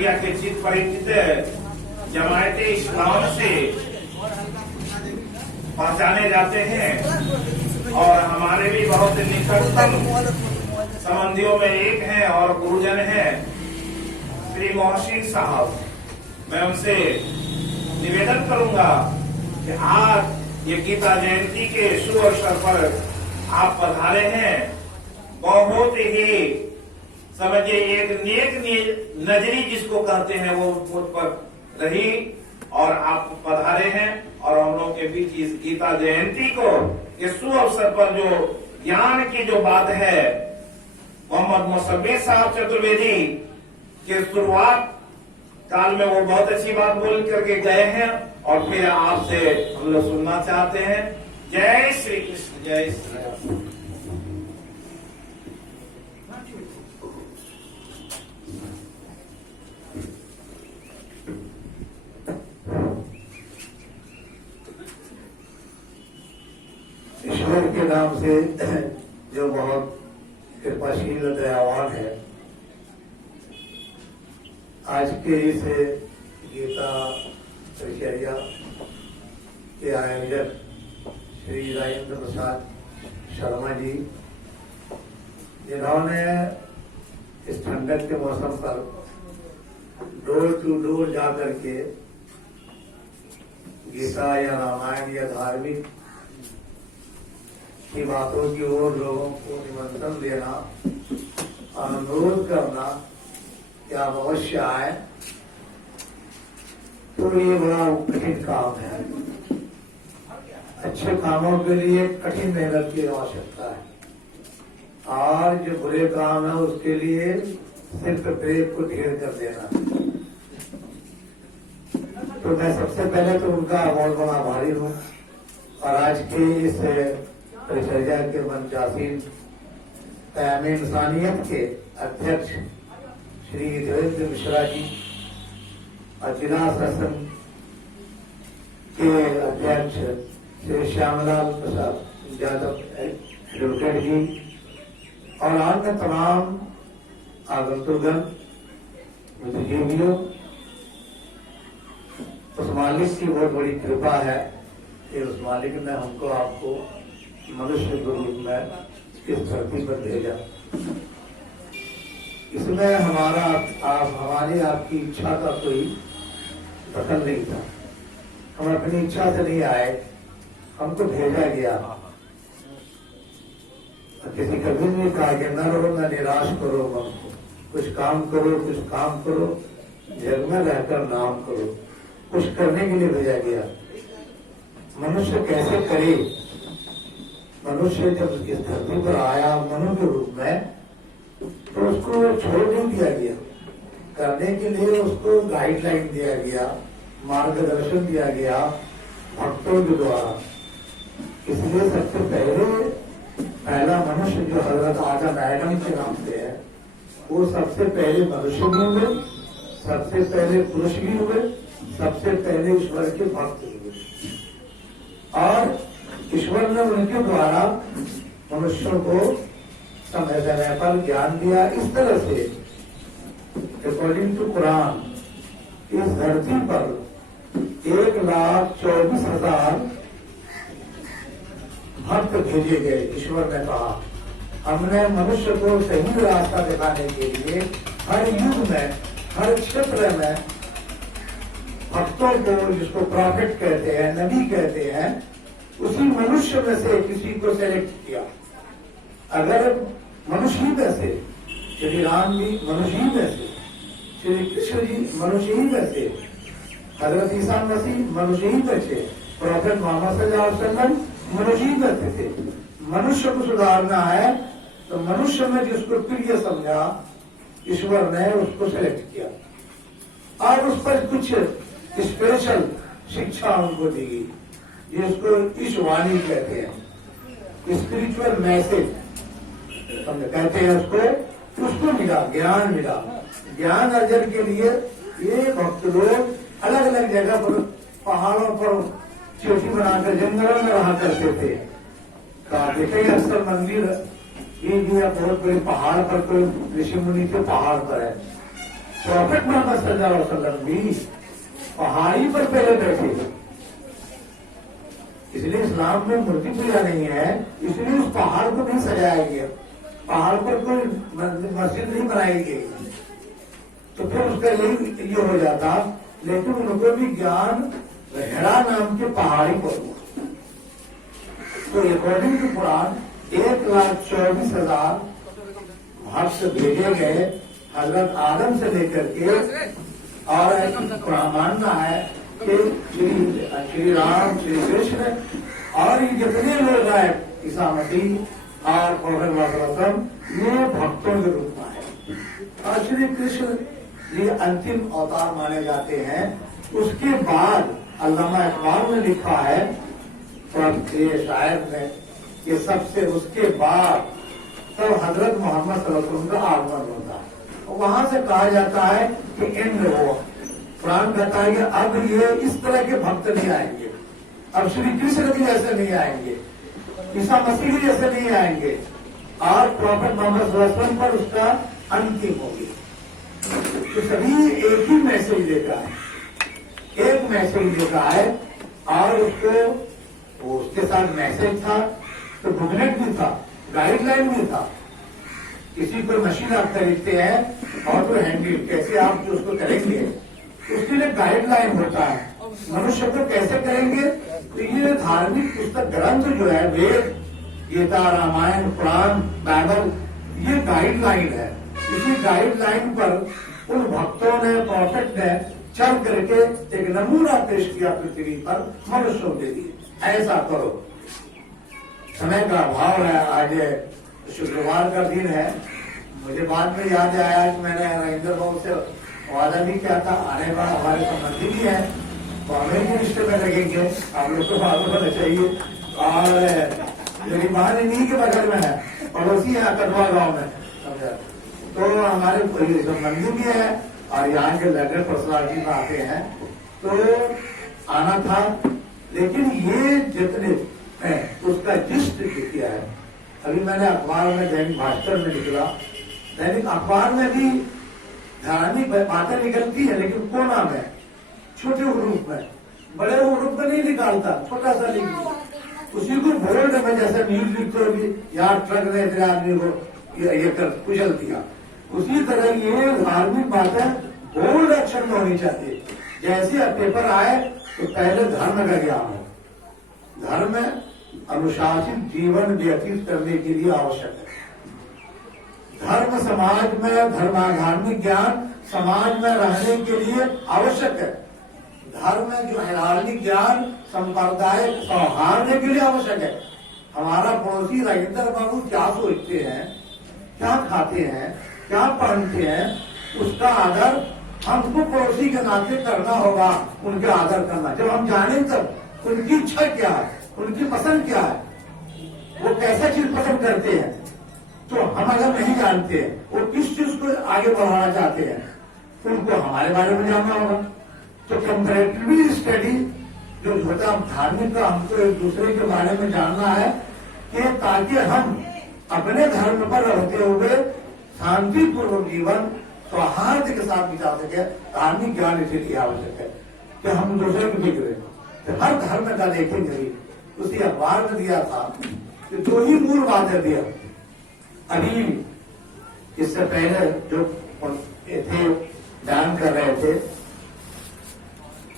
प्रज्ञा के चित्त परिचित जमायते इस्लाम से पहचाने जाते हैं और हमारे भी बहुत निकटतम संबंधियों में एक हैं और गुरुजन हैं श्री मोहसिन साहब। मैं उनसे निवेदन करूंगा कि आज ये गीता जयंती के शुभ अवसर पर आप पधारे हैं। बहुत ही समझिए एक नेक नजरी जिसको कहते हैं वो मुझ पर रही और आप पधारे हैं और हम लोगों के बीच इस गीता जयंती को इस शुभ अवसर पर जो ज्ञान की जो बात है मोहम्मद मुसब्बिर साहब चतुर्वेदी के शुरुआत काल में वो बहुत अच्छी बात बोल करके गए हैं और फिर आपसे हम लोग सुनना चाहते हैं। जय श्री कृष्ण, जय श्री राम। ईश्वर के नाम से जो बहुत कृपाशील दयावान है, आज के इस गीता परिचर्या के आयोजक श्री राजेंद्र प्रसाद शर्मा जी, जिन्होंने इस ठंडक के मौसम पर डोर टू डोर जाकर के गीता या रामायण या धार्मिक की बातों की ओर लोगों को निमंत्रण देना, अनुरोध करना कि आप अवश्य आए, तो ये बड़ा कठिन काम है। अच्छे कामों के लिए कठिन मेहनत की आवश्यकता है और जो बुरे काम है उसके लिए सिर्फ ब्रेक को ढेर कर देना। तो मैं सबसे पहले तो उनका बहुत बड़ा आभारी हूँ और आज के इस परिचर्या के मंचासीन क़याम इंसानियत के अध्यक्ष श्री देवेंद्र मिश्रा जी और जिला शासन के अध्यक्ष श्री श्यामलाल प्रसाद यादव एडवोकेट जी और अन्य तमाम आगंतुकगण बुद्धिजीवियों, उस मालिक की बहुत बड़ी कृपा है कि उस मालिक ने हमको आपको मनुष्य के रूप में इस धरती पर भेजा। इसमें हमारी आपकी इच्छा का कोई दखल नहीं था। हम अपनी इच्छा से नहीं आए, हमको भेजा गया। किसी कभी नहीं कहा कि न रो न निराश करो मन को, कुछ काम करो, कुछ काम करो, जग में रहकर नाम करो, कुछ करने के लिए भेजा गया। मनुष्य कैसे करे? मनुष्य जब इस धरती पर आया मनु के रूप में, तो उसको छोड़ नहीं दिया गया। करने के लिए उसको गाइडलाइन दिया गया, मार्गदर्शन दिया गया भक्तों के द्वारा। इसलिए सबसे पहला मनुष्य जो हजरत आदम एडम के नाम से है, वो सबसे पहले मनुष्य भी हुए, सबसे पहले पुरुष भी हुए, सबसे पहले ईश्वर के भक्त भी हुए और ईश्वर ने उनके द्वारा मनुष्यों को समय समय पर ज्ञान दिया। इस तरह से अकॉर्डिंग टू कुरान इस धरती पर 1,24,000 भक्त भेजे गए। ईश्वर ने कहा हमने मनुष्य को सही रास्ता दिखाने के लिए हर युग में, हर क्षेत्र में भक्तों को, जिसको प्रॉफिट कहते हैं, नबी कहते हैं, उसी मनुष्य में से किसी को सेलेक्ट किया। अगर मनुष्य ही में से, श्री राम जी मनुष्य ही में से, श्री कृष्ण जी मनुष्य ही में से, हजरत ईसा मसीह मनुष्य ही में से, प्रॉफेट मोहम्मद सल्लल्लाहु अलैहि वसल्लम मनुष्य ही में थे। मनुष्य को सुधारना है तो मनुष्य में जिसको प्रिय समझा, ईश्वर ने उसको सेलेक्ट किया और उस पर कुछ स्पेशल शिक्षा उनको दी गई, जिसको ईशवाणी कहते हैं, स्पिरिचुअल मैसेज हम कहते हैं उसको मिला, ज्ञान मिला। ज्ञान अर्जन के लिए ये भक्त लोग अलग अलग जगह पर, पहाड़ों पर चोटी बनाकर जंगलों में रहा करते थे। कहा देखे अक्सर मंदिर ये भी बहुत बड़े पहाड़ पर, कोई ऋषि मुनि के पहाड़ पर है, प्रॉफेट मोहम्मद सल्लल्लाहु अलैहि वसल्लम भी पहाड़ी पर पहले बैठे। इसलिए इस्लाम में मूर्ति पूजा नहीं है, इसलिए उस पहाड़ को नहीं सजाया गया, पहाड़ पर कोई मस्जिद नहीं बनाई गई, तो फिर उसका यही ये हो जाता। लेकिन उनको भी ज्ञान हेरा नाम के पहाड़ी पर हुआ। तो अकॉर्डिंग टू कुरान 1,24,000 भक्त भेजे गए हजरत आदम से लेकर के, और मानना है कि श्री राम, श्री कृष्ण और ये जितने लोग आए, ईसा मसीह और प्रोफेट ये भक्तों के रूप में है। और श्री कृष्ण ये अंतिम अवतार माने जाते हैं। उसके बाद अल्लामा इकबाल ने लिखा है, और ये शायर ने, ये सबसे उसके बाद तब हजरत मोहम्मद सल्लल्लाहु अलैहि वसल्लम का आगमन होता है। वहां से कहा जाता है कि एंड हो। कुरान कहता है कि अब ये इस तरह के भक्त नहीं आएंगे, अब श्री कृष्ण भी जैसे नहीं आएंगे, ईसा मसीह भी जैसे नहीं आएंगे, और प्रॉफेट मोहम्मद सल्लल्लाहु अलैहि वसल्लम पर उसका अंतिम होगी। तो सभी एक ही मैसेज देता है, एक मैसेज देता है, और उसके साथ मैसेज था, तो बुकलेट भी था, गाइडलाइन भी था। किसी को मशीन आप खरीदते हैं और तो हैंडल कैसे आप जो उसको करेंगे, उसके लिए गाइडलाइन होता है। मनुष्य को कैसे करेंगे, तो ये धार्मिक पुस्तक ग्रंथ जो है, वेद, गीता, रामायण, पुराण, बाइबल, ये गाइडलाइन है। इसी गाइडलाइन पर उन भक्तों ने, प्रॉफिट ने चल करके एक नमूना पेश किया पृथ्वी पर मनुष्यों के लिए, ऐसा करो। समय का अभाव है, आज शुक्रवार का दिन है। मुझे बाद में याद आया कि मैंने रविंद्र बाबू से वादा भी किया था, आने वाला हमारे संबंधी भी है, तो हमें भी रिश्ते में लगेंगे, आप लोग को मालूम होना चाहिए। और मेरी बहन इन्हीं के बगल में है, पड़ोसी है कटवा गांव में, तो हमारे संबंधी भी है, और यहाँ के लगे पर्सनालिटी में आते हैं, तो आना था। लेकिन ये जितने उसका जिस्ट किया है, अभी मैंने अखबार में दैनिक भास्कर में निकला, दैनिक अखबार में भी धार्मिक बातें निकलती है, लेकिन कोना में, छोटे रूप में, बड़े रूप में नहीं निकालता, छोटा सा लिख दिया, उसी को बोल्ड में जैसे न्यूज लिखते हो भी यार ट्रक ने इतने आदमी को ये कर कुचल दिया, उसी तरह ये धार्मिक बातें बोल्ड अक्षर में होनी चाहिए। जैसे पेपर आए तो पहले धर्म का ज्ञान हो, धर्म अनुशासित जीवन व्यतीत करने के लिए आवश्यक है। धर्म समाज में, धार्मिक ज्ञान समाज में रहने के लिए आवश्यक है। धर्म जो है धार्मिक ज्ञान संप्रदाय सौहार्द के लिए आवश्यक है। हमारा पड़ोसी रविंद्र बाबू क्या सोचते हैं, क्या खाते हैं, क्या पहनते हैं, उसका आदर हमको पड़ोसी के नाते करना होगा, उनका आदर करना। जब हम जाने तब उनकी इच्छा क्या है, उनकी पसंद क्या है, वो कैसा चीज पसंद करते हैं, तो हम अगर नहीं जानते हैं वो किस चीज को आगे बढ़ाना चाहते हैं, तो उनको हमारे बारे में जानना होगा। तो कंपैरेटिव स्टडी जो होता है धार्मिक का, हमको एक दूसरे के बारे में जानना है, कि ताकि हम अपने धर्म पर रहते हुए शांतिपूर्वक जीवन सौहार्द के साथ बिता सके। धार्मिक ज्ञान इसीलिए आवश्यक है कि हम दूसरे को बिगड़े, तो हर धर्म का देखेंगे। उसी अखबार में दिया था कि दो ही मूल बातें दिया। अभी इससे पहले जो थे बयान कर रहे थे,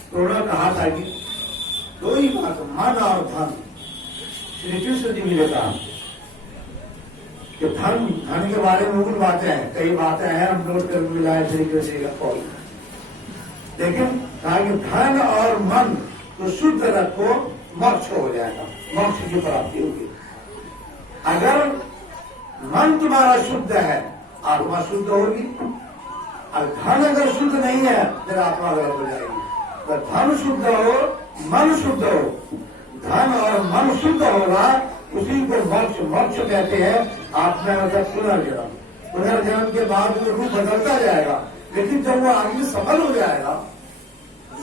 तो उन्होंने कहा था कि दो ही बात, मन और धन। श्री कृष्ण जी ने कहा कि धन के बारे में मूल बातें हैं, कई बातें हैं, हम नोट कर मिलाए श्री कृष्ण का कॉल। लेकिन कहा कि धन और मन तो शुद्ध रखो, मोक्ष हो जाएगा, मोक्ष की प्राप्ति होगी। अगर मन तुम्हारा शुद्ध है, आत्मा शुद्ध होगी, और धन अगर शुद्ध नहीं है, फिर आत्मा गलत हो जाएगी। तो धन शुद्ध हो, मन शुद्ध हो, धन और मन शुद्ध होगा, उसी को मोक्ष कहते हैं। आत्मा मतलब पुनर्जन्म, पुनर्जन्म के बाद वो रूप बदलता जाएगा, लेकिन जब वो आदमी सफल हो जाएगा,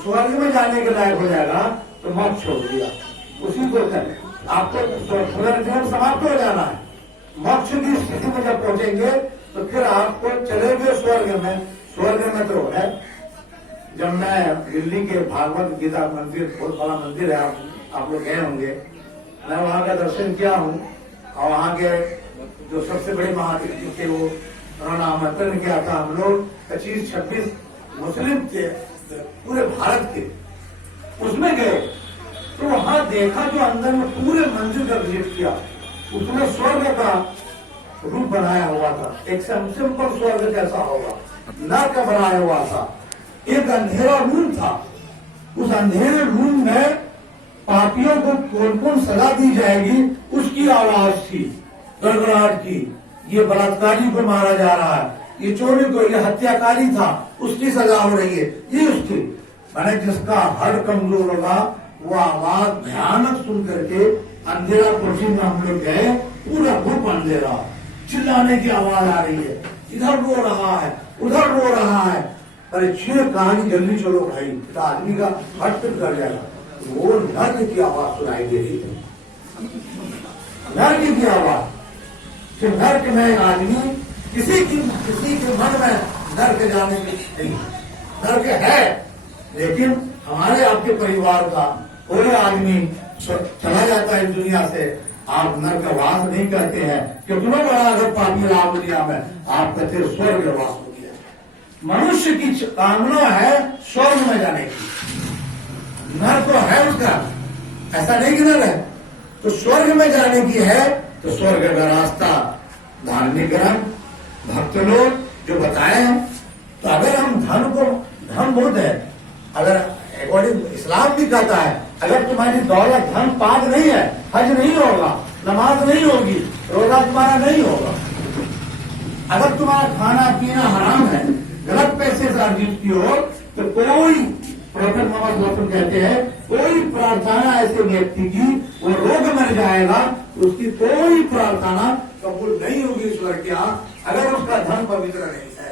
स्वर्ग में जाने के लायक हो जाएगा, तो मोक्ष हो गया। उसी को करें, आपको पुनर्जन्म समाप्त हो जाना है। मोक्ष की स्थिति में जब पहुंचेंगे तो फिर आपको चले गए स्वर्ग में, स्वर्ग में तो है। जब मैं दिल्ली के भागवत गीता मंदिर, बहुत बड़ा मंदिर है, आप लोग गए होंगे, मैं वहां का दर्शन किया हूँ। और वहां के जो सबसे बड़े महादेव थे वो उन्होंने आमंत्रण किया था। हम लोग 25-26 मुस्लिम थे पूरे भारत के, उसमें गए तो वहां देखा जो अंदर में पूरे मंदिर का विजिट किया, उसमें स्वर्ग का रूप बनाया हुआ था। एक सिंपल स्वर्ग कैसा होगा, नर्क का बनाया हुआ था। एक अंधेरा रूम था, उस अंधेरे रूम में पापियों को कौन कौन सजा दी जाएगी उसकी आवाज थी, गड़गड़ाहट की। ये बलात्कारी को मारा जा रहा है, ये चोरी को, ये हत्याकारी था, उसकी सजा हो रही है, ये उसकी। मैंने जिसका हड कमजोर होगा वो आवाज भयानक सुन करके अंधेरा कोठी में हम लोग गए, पूरा रूप अंधेरा, चिल्लाने की आवाज आ रही है, इधर रो रहा है, उधर रो रहा है। अरे छह कहानी जल्दी चलो भाई, तो आदमी का हट पिट कर जाएगा। वो नर्क की आवाज सुनाई दे रही थी, नर्क की आवाज। कि नर्क में आदमी किसी के मन में नर्क जाने की नहीं, नर्क है, लेकिन हमारे आपके परिवार का कोई आदमी चला जाता है दुनिया से, आप नर्कवास नहीं कहते हैं। कितना बड़ा अगर पापी लाभ दुनिया में, आप कहते स्वर्गवास हो गया। मनुष्य की कामना है स्वर्ग में जाने की, नर्क तो है उसका, ऐसा नहीं कि नर है। तो स्वर्ग में जाने की है तो स्वर्ग का रास्ता धार्मिक ग्रंथ, भक्त लोग जो बताए हैं। तो अगर हम धन बहुत है, अगर अकॉर्डिंग इस्लाम भी कहता है, अगर तुम्हारी दौलत धन पाक नहीं है, हज नहीं होगा, नमाज नहीं होगी, रोजा तुम्हारा नहीं होगा, अगर तुम्हारा खाना पीना हराम है, गलत पैसे से अर्जित की हो, तो कोई प्रोफेट मोहम्मद कहते हैं कोई प्रार्थना ऐसे व्यक्ति की, वो रोग मर जाएगा, उसकी कोई प्रार्थना कबूल नहीं होगी ईश्वर के यहाँ, अगर उसका धन पवित्र नहीं है।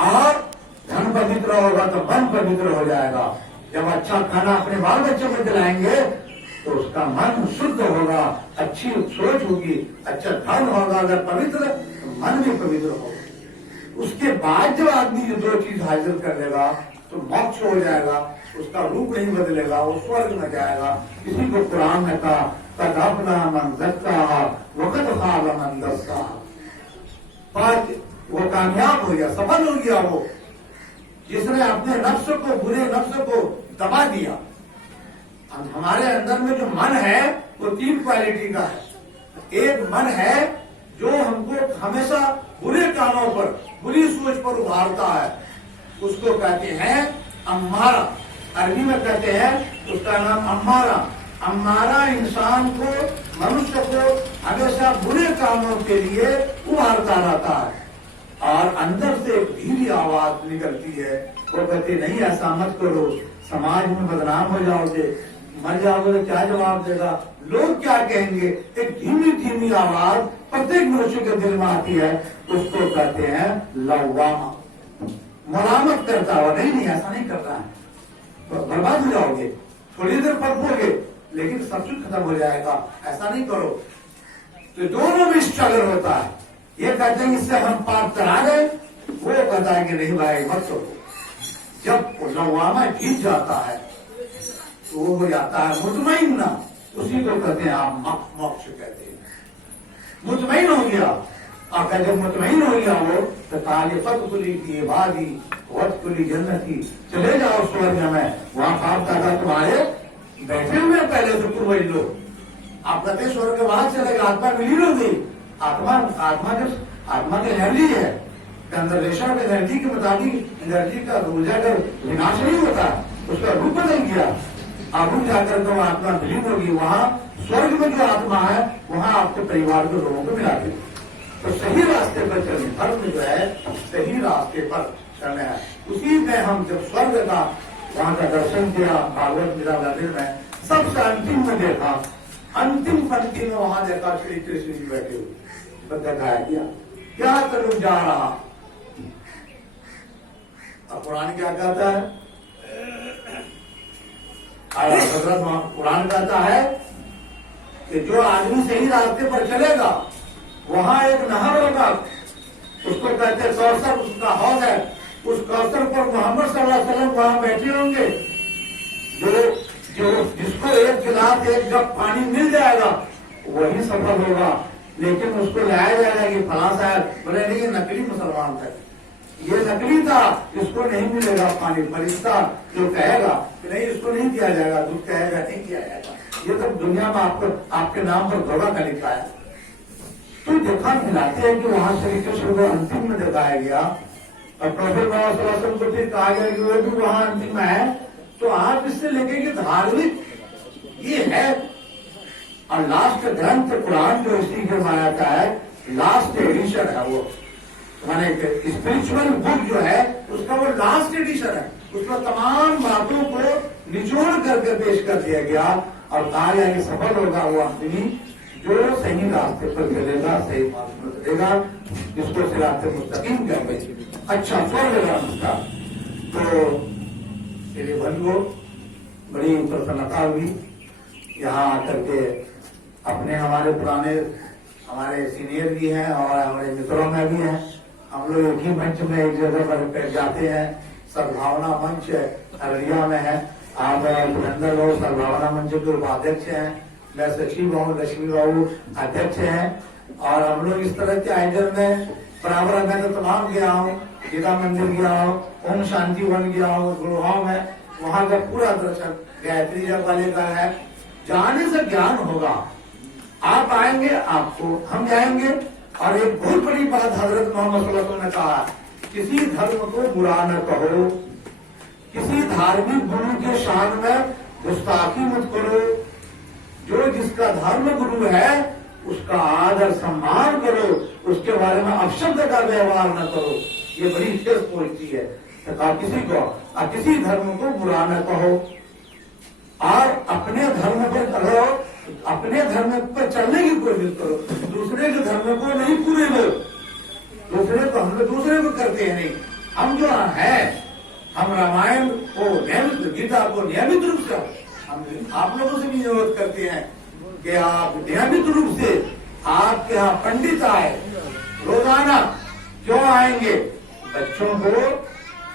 और धन पवित्र होगा तो मन पवित्र हो जाएगा। जब अच्छा खाना अपने बाल बच्चों को खिलाएंगे तो उसका मन शुद्ध होगा, अच्छी सोच होगी, अच्छा धन होगा, अगर पवित्र तो मन भी पवित्र होगा। उसके बाद जब आदमी ये दो चीज हासिल कर लेगा तो मोक्ष हो जाएगा, उसका रूप नहीं बदलेगा, वो स्वर्ग में जाएगा। इसी को कुरान ने कहा, तद अपना मन दस्ता वक़्त खाल मन दस्ता, वो कामयाब हो गया, सफल हो गया वो जिसने अपने नफ्स को, बुरे नफ्स को दबा दिया। हमारे अंदर में जो मन है वो 3 क्वालिटी का है। एक मन है जो हमको हमेशा बुरे कामों पर, बुरी सोच पर उभारता है, उसको कहते हैं अम्मारा, अरबी में कहते हैं उसका नाम अम्मारा। अम्मारा इंसान को, मनुष्य को हमेशा बुरे कामों के लिए उभारता रहता है। और अंदर से एक धीमी आवाज निकलती है, वो कहते नहीं ऐसा मत करो, समाज में बदनाम हो जाओगे, मर जाओगे तो क्या जवाब देगा, लोग क्या कहेंगे। एक धीमी धीमी आवाज प्रत्येक मनुष्य के दिल में आती है, उसको कहते हैं लवामा। मलामत करता हुआ, नहीं ऐसा नहीं करना है, तो बर्बाद हो जाओगे, थोड़ी देर पकड़ोगे लेकिन सब कुछ खत्म हो जाएगा, ऐसा नहीं करो। तो दोनों में स्ट्रगल होता है। ये कहते हैं इससे हम पाप करा गए, वो कहता है कि नहीं भाई मत करो। जब लवामा जीत जाता है तो वो हो जाता है मुतमईन ना, उसी को कहते हैं आप मोक्ष कहते हैं। मुतमईन हो गया, आपका जब मुतमईन हो गया वो तो ताले पत खुली की बादी वत खुली जन्नती, चले जाओ स्वर्ग में, वहां पाप दादा तुम्हारे बैठे हुए पहले से पूर्वज लोग। आप कहते स्वर्ग के बाद चलेगा, आत्मा विलीन हो गई। आत्मा की एनर्जी है, कंजर्वेशन ऑफ एनर्जी के मुताबिक एनर्जी का ऊर्जा का विनाश नहीं होता, उसका रूप बदल गया, आप रूप जाकर तो आत्मा विलीन होगी। वहां स्वर्ग में जो आत्मा है वहां आपके परिवार के लोगों को मिला देगी। तो सही रास्ते पर चलने, धर्म जो है सही रास्ते पर चलना है। उसी में हम जब स्वर्ग का वहां का दर्शन किया, भागवत गीता मंदिर में सबसे अंतिम में देखा, अंतिम पंक्ति में वहां देखा श्री कृष्ण जी बैठे हुए, दिखाया क्या करूं जा रहा। अब कुरान क्या कहता है, कुरान कहता है कि जो आदमी सही रास्ते पर चलेगा वहां एक नहर होगा, उसको कहते हैं कौसर, उसका हौज उस कौसर पर मोहम्मद सल्लल्लाहु अलैहि वसल्लम वहां बैठे होंगे। जो जिसको एक गिलास एक कप पानी मिल जाएगा वही सफल होगा। लेकिन उसको लाया जाएगा कि फला साहब बोले नहीं, ये नकली मुसलमान था, ये नकली था, इसको नहीं मिलेगा पानी। फरिश्ता जो कहेगा कि नहीं इसको नहीं दिया जाएगा, दूध कहेगा नहीं दिया जाएगा। ये तो दुनिया में आपको आपके नाम पर धोखा का लिखा है। तो देखा मिलाते हैं कि वहां श्री कृष्ण को अंतिम में दिखाया गया और प्रोफेसर बाबा सल्लल्लाहु अलैहि वसल्लम को फिर कहा गया कि वो भी वहां अंतिम में है। तो आप इससे लेके कि धार्मिक ये है। और लास्ट ग्रंथ कुरान जो इसी के माना का है, लास्ट एडिशन है वो, माने स्पिरिचुअल बुक जो है उसका वो लास्ट एडिशन है। उसमें तमाम बातों को निचोड़ करके पेश कर दिया गया और कहा गया कि सफल होगा वो आदमी जो सही रास्ते पर चलेगा, सही मार्ग पर चलेगा, जिसको सिराते मुस्तकीम कहते हैं। अच्छा स्वर्ग का तो मेरे बंधुओं बड़ी प्रसन्नता हुई यहाँ आकर के। अपने हमारे पुराने हमारे सीनियर भी हैं और हमारे मित्रों में भी हैं। हम लोग एक ही मंच में एक जगह पर जाते हैं। सद्भावना मंच अररिया में है। आप धुरंधर लोग सद्भावना मंच के उपाध्यक्ष हैं, मैं सचिव हूँ, लक्ष्मी बाबू अध्यक्ष हैं। और हम लोग इस तरह के आयोजन में बराबर मैं तो तमाम गया हूँ, गीता मंदिर गया हूँ, ओम शांति वन गया हूँ, गुड़गांव में, वहां का पूरा दर्शन गायत्री जप वाले का है। जाने से ज्ञान होगा। आप आएंगे, आपको हम जाएंगे। और एक बहुत बड़ी बात हजरत मोहम्मद सल्लल्लाहु अलैहि वसल्लम ने कहा, किसी धर्म को बुरा न कहो, किसी धार्मिक गुरु के शान में गुस्ताखी मत करो, जो जिसका धर्म गुरु है उसका आदर सम्मान करो, उसके बारे में अपशब्द का व्यवहार न करो। ये बड़ी विशेष पहुंचती है। तो कहा किसी धर्म को बुरा न कहो और अपने धर्म पर करो, अपने धर्म पर चलने की कोशिश करो, दूसरे के धर्म को नहीं पूरे लो। दूसरे को हम लोग दूसरे को करते हैं नहीं। हम जो है हम रामायण को नियमित, गीता को नियमित रूप से हम आप लोगों से भी अनुरोध करते हैं कि आप नियमित रूप से आपके यहाँ पंडित आए, रोजाना क्यों आएंगे? बच्चों को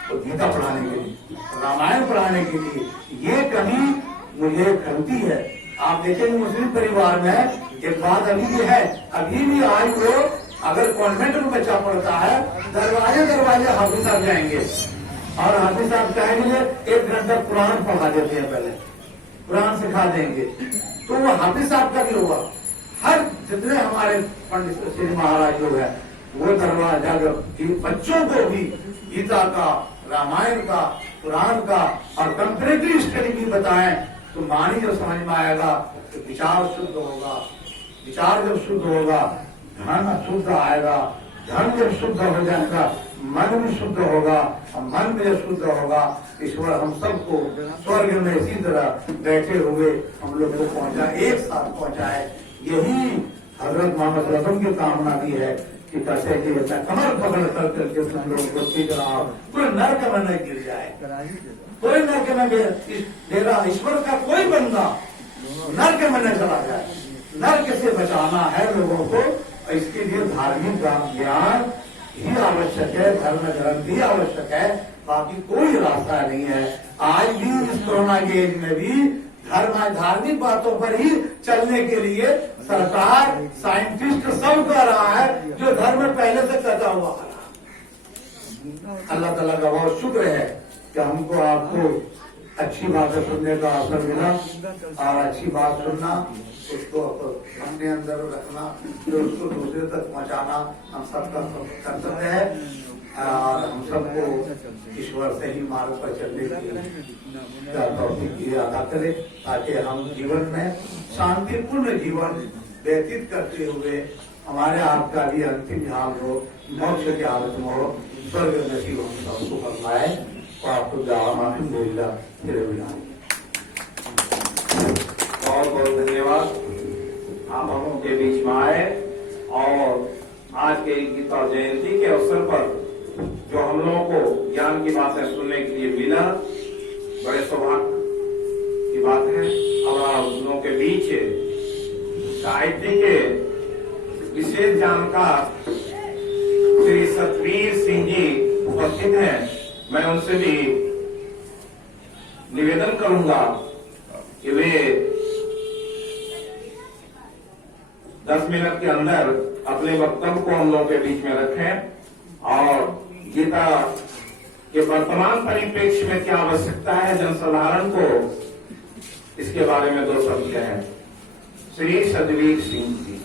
तो गीता पढ़ाने के लिए, रामायण पढ़ाने के लिए। ये कहीं मुझे खलती है। आप देखेंगे मुस्लिम परिवार में एक बात अभी भी है, अभी भी आज लोग अगर कॉन्वेंट में बच्चा पढ़ता है, दरवाजे हाफिज साहब जाएंगे और हाफिज साहब कहेंगे 1 घंटा कुरान पढ़ा देते हैं, पहले कुरान सिखा देंगे। तो वो हाफिज साहब का भी होगा। हर जितने हमारे पंडित श्री महाराज लोग हैं वो दरवाजा बच्चों को भी गीता का, रामायण का, कुरान का और कंपैरेटिव स्टडी भी बताएं तो वाणी जब समझ में आएगा तो विचार शुद्ध होगा। विचार जब शुद्ध होगा धन शुद्ध आएगा। धन जब शुद्ध हो जाएगा मन भी शुद्ध होगा और मन में जब शुद्ध होगा ईश्वर हम सबको स्वर्ग में इसी तरह बैठे हुए हम लोग को पहुंचा, एक साथ पहुंचाए। यही हजरत मोहम्मद सल्लल्लाहु अलैहि वसल्लम की कामना भी है कि कैसे कि कमर पकड़ करके हम लोगों को सीख रहा, कोई नर्क में न गिर जाए, कोई नर्क में मेरा ईश्वर का कोई बंदा नर्क में न चला जाए। नर्क से बचाना है लोगों को, इसके लिए धार्मिक ज्ञान ही आवश्यक है, धर्म ग्रंथ ही आवश्यक है, बाकी कोई रास्ता नहीं है। आज भी इस कोरोना के एज में भी धार्मिक बातों पर ही चलने के लिए सरकार, साइंटिस्ट सब कर रहा है जो धर्म पहले से कटा हुआ है। अल्लाह ताला का बहुत शुक्र है कि हमको आपको अच्छी बातें सुनने का अवसर मिला और अच्छी बात सुनना, उसको अपने अंदर रखना, फिर उसको दूसरे तक पहुंचाना हम सबका कर्तव्य है। और हम सबको ईश्वर से ही मार्ग पर चलने की अदा करें ताकि हम जीवन में शांतिपूर्ण जीवन व्यतीत करते हुए हमारे आपका भी अंतिम हाल हो, मोक्ष की हालत में हो, स्वर्ग नसीब हम सबको फरमाए। तो आपको बहुत बहुत धन्यवाद। आप हम के बीच में आए और आज के गीता जयंती के अवसर पर जो हम लोगों को ज्ञान की बातें सुनने के लिए मिला, बड़े सौभाग्य की बात है। और आप लोगों के बीच साहित्य के विशेष जानकार श्री सतवीर सिंह जी उपस्थित हैं। मैं उनसे भी निवेदन करूंगा कि वे 10 मिनट के अंदर अपने वक्तव्य को हम लोगों के बीच में रखें और गीता के वर्तमान परिप्रेक्ष्य में क्या आवश्यकता है जनसाधारण को, इसके बारे में 2 शब्द कहें। श्री सदवीर सिंह जी।